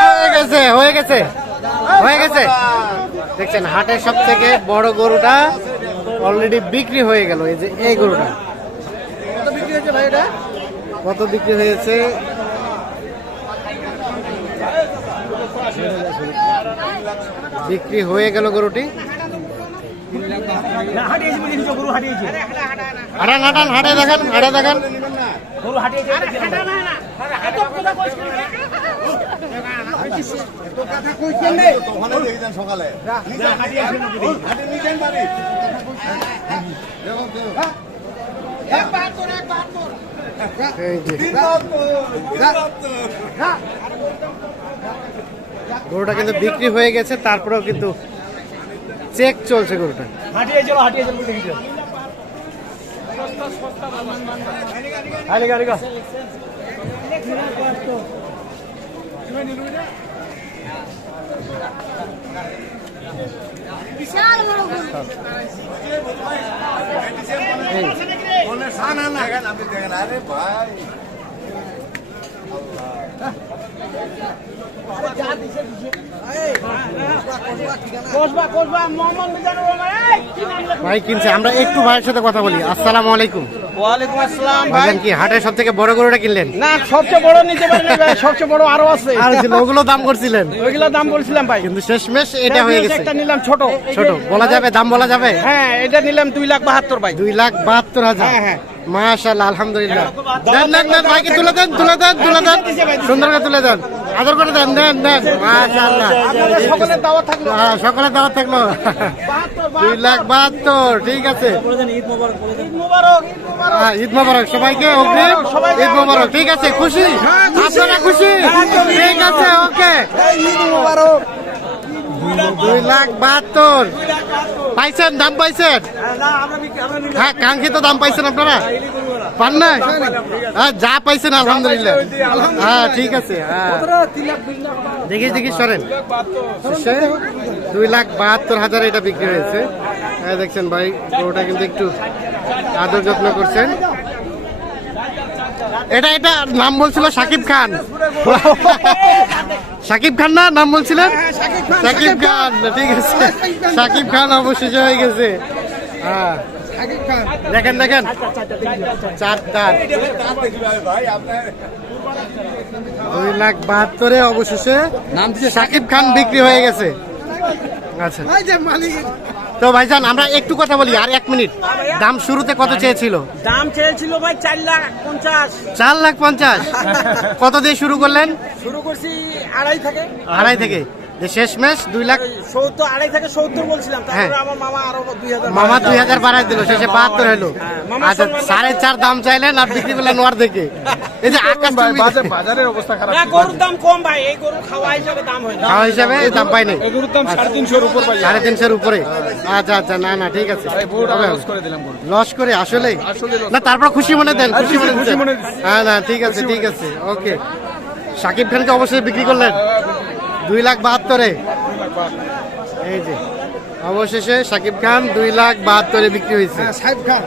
হয়ে গেছে হয়ে গেছে হয়ে গেছে। দেখছেন হাটের সব থেকে বড় গরুটা অলরেডি বিক্রি হয়ে গেল, এই যে এই গরুটা। কত বিক্রি হয়েছে? বিক্রি হয়ে গেল গরুটি। হাঁটান হাঁটান হাটে দেখান হাটে দেখান। সকালে গরুটা কিন্তু বিক্রি হয়ে গেছে তারপরেও কিন্তু চেক চলছে গরুটা। হাঁটিয়ে চলো হাঁটিয়ে চলো বলতে কিছু আরে গাড়ি গা। বিশাল বড় গরু আপনি দেখেন আরে ভাই ভাই কিনছে আমরা একটু ভাইয়ের সাথে কথা বলি। আসসালামু আলাইকুম। ওয়ালাইকুম আসসালাম ভাই। কি হাটের সব বড় গরুটা কিনলেন? না সবচেয়ে বড় নিতে পারিনি ভাই সবচেয়ে বড় আরও আছে। আর ছিল ওগুলো দাম করছিলেন। ওইগুলো দাম বলছিলাম ভাই। কিন্তু শেষমেশ এটা হয়ে গেছে। একটা নিলাম ছোট। ছোট। বলা যাবে দাম বলা যাবে? হ্যাঁ এটা নিলাম দুই লাখ বাহাত্তর ভাই। দুই লাখ বাহাত্তর হাজার। হ্যাঁ, হ্যাঁ। আলহামদুলিল্লাহ। দেন দেন দেন ভাইকে তুলে দেন তুলে দেন তুলে দেন। সুন্দর করে তুলে দেন। আদর করে দেন দেন দেন। সকলের দাওয়াত থাকল। হ্যাঁ, সকলের দাওয়াত থাকল। দুই লাখ বাহাত্তর ঠিক আছে। ঈদ মোবারক ঈদ মোবারক হ্যাঁ, ঈদ মোবারক। সবাইকে ঈদ মোবারক ঠিক আছে খুশি? আপনারা খুশি? ঠিক আছে ওকে। ঈদ মোবারক। দুই লাখ বাহাত্তর। পাইছেন? দাম পাইছেন। হ্যাঁ কাঙ্ক্ষিত দাম পাইছেন আপনারা? পান না হ্যাঁ যা পাইছেন, আলহামদুলিল্লাহ। হ্যাঁ ঠিক আছে হ্যাঁ। দেখিস সরেন। দুই লাখ বাহাত্তর হাজার এটা বিক্রি হয়েছে। হ্যাঁ দেখছেন ভাই ওটা কিন্তু একটু আদর যত্ন করছেন। এটা এটা নাম বলছিল সাকিব খান। সাকিব খান না, নাম বলছিলেন সাকিব খান, ঠিক আছে। সাকিব খান অবশেষে হয়ে গেছে। হ্যাঁ। দেখেন দেখেন। চার চার দুই লাখ বাহাত্তরে অবশেষে নাম সাকিব খান বিক্রি হয়ে গেছে। আচ্ছা। তো ভাইজান আমরা একটু কথা বলি আর এক মিনিট। দাম শুরুতে কত চেয়েছিল? দাম চেয়েছিল ভাই চার লাখ পঞ্চাশ। চার লাখ পঞ্চাশ। কত দিয়ে শুরু করলেন? শুরু করছি আড়াই থেকে। আড়াই থেকে। শেষমেশ দুই লাখ সত্তর আড়াই থেকে সত্তর বলছিলাম হ্যাঁ। তারপরে আমার মামা আরও দুই হাজার মামা দুই হাজার বাড়াই দিল শেষে বাহাত্তর হলো। হ্যাঁ, আচ্ছা সাড়ে চার দাম চাইলেন আর বিক্রি করলেন নোয়ার থেকে এই যে আকাশ বাজারের অবস্থা খারাপ না গরুর দাম কম ভাই এই গরু খাওয়া হিসাবে দাম হয় খাওয়া হিসাবে দাম পাই নাই গরুর দাম সাড়ে তিনশোর উপর পাই সাড়ে তিনশোর উপরে। আচ্ছা আচ্ছা না না ঠিক আছে। লস করে দিলাম লস করে আসলে না তারপর খুশি মনে দেন খুশি মনে খুশি মনে হ্যাঁ না ঠিক আছে ঠিক আছে ওকে। সাকিব খানকে অবশ্যই বিক্রি করলেন। দুই লাখ বাহাত্তরে। এই যে অবশেষে সাকিব খান দুই লাখ বাহাত্তরে বিক্রি হয়েছে। সাহেব খান।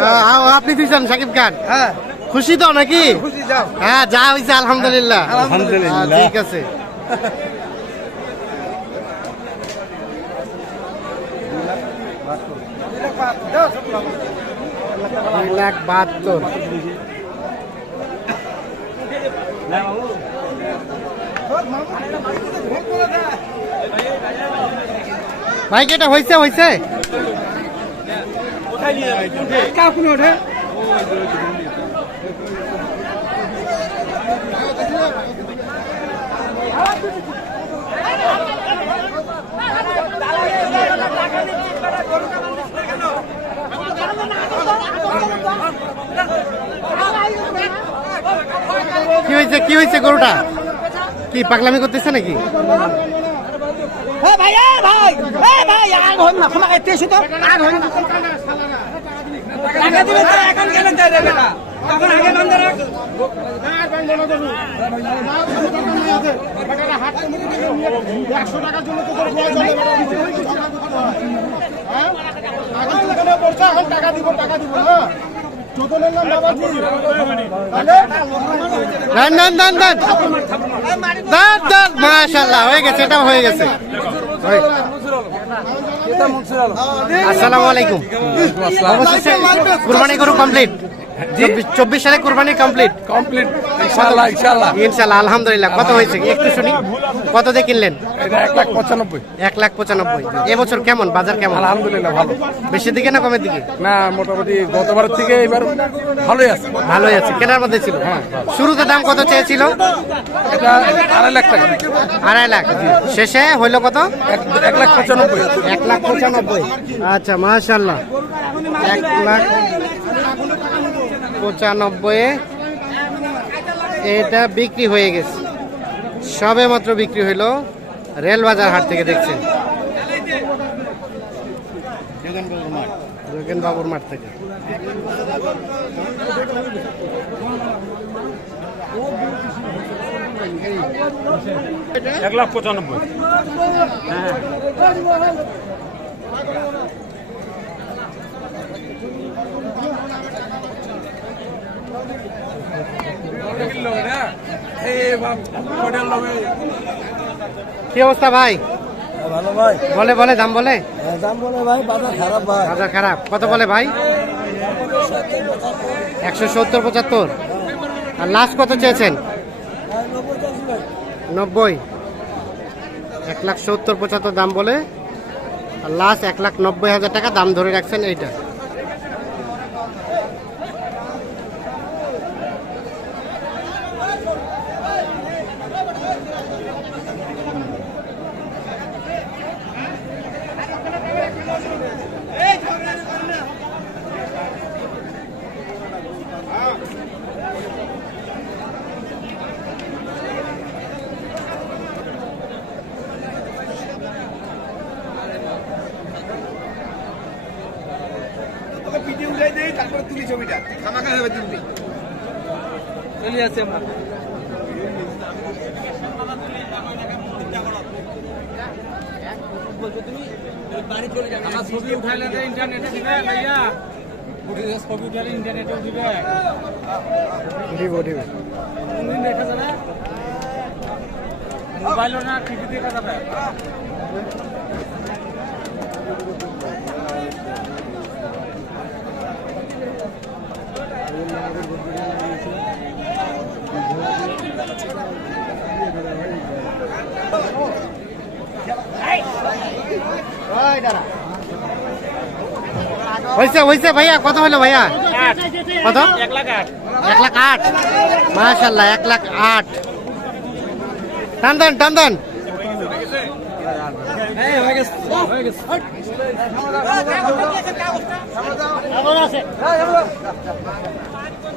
হ্যাঁ, হ্যাঁ, আপনি দিয়েছেন সাকিব খান? হ্যাঁ। খুশি তো নাকি? খুশি হ্যাঁ যা হয়েছে আলহামদুলিল্লাহ। আলহামদুলিল্লাহ। হ্যাঁ, ঠিক আছে। দুই লাখ বাহাত্তর। ভাই কি এটা হয়েছে হয়েছে কি হয়েছে কি হয়েছে গরুটা? কি পাগলামি করতেছে নাকি? ভাই, এ ভাই এ ভাই, আগ হন না ক্ষমা করতে এসো আগ হন না। টাকা দিবে তো, এখন কেন দেয় রে বেটা এখন আগে বান্ধে রাখ। একশো টাকার জন্য তো তোর টাকা দিব টাকা দিব না বাবাজি দেন। দেন দেন দেন দেন। দেন মাশাল্লাহ হয়ে গেছে এটা হয়ে গেছে। আসসালামু আলাইকুম। অবশেষে কুরবানি গরু কমপ্লিট চব্বিশ সালে কুরবানি কমপ্লিট কমপ্লিট ইনশাআল্লাহ ইনশাল্লাহ আলহামদুলিল্লাহ। কত হয়েছে? একটু শুনি। কত দিয়ে কিনলেন? এক লাখ পঁচানব্বই। এক লাখ পঁচানব্বই। এবছর কেমন? বাজার কেমন? আলহামদুলিল্লাহ ভালো। বেশি দিকে না কমের দিকে? না মোটামুটি গতবারের থেকে এবার ভালোই আছে। ভালোই আছে। কেনার মধ্যে ছিল? শুরুতে দাম কত চেয়েছিল? এটা আড়াই লাখ টাকা। আড়াই লাখ। শেষে হইল কত? এক লাখ পঁচানব্বই। এক লাখ পঁচানব্বই। আচ্ছা মাশাল্লাহ এক লাখ পঁচানব্বই এটা বিক্রি হয়ে গেছে। সবে মাত্র বিক্রি হইল রেলবাজার হাট থেকে দেখছেন। যোগেন বাবুর মাঠ থেকে। এক লাখ পঁচানব্বই। কি অবস্থা ভাই? ভালো ভাই। বলে বলে দাম বলে? দাম বলে ভাই বাজার খারাপ ভাই। বাজার খারাপ। কত বলে ভাই? একশো সত্তর পঁচাত্তর। আর লাস্ট কত চেয়েছেন? নব্বই এক লাখ সত্তর পঁচাত্তর দাম বলে। আর লাস্ট এক লাখ নব্বই হাজার টাকা দাম ধরে রাখছেন এইটা। চলে আসছে আমরা আমার ছবি উঠাইলে ইন্টারনেটে দিবে ভাইয়া। ছবি উঠাইলে ইন্টারনেটে দিবে। দিব দিব। কোনদিন দেখা যাবে মোবাইলও না টিভি দেখা যাবে। হয়েছে হয়েছে ভাইয়া কত হলো ভাইয়া? কত? এক লাখ আট। এক লাখ আট। মাশাল্লাহ এক লাখ আট। টান দেন টান দেন। হ্যাঁ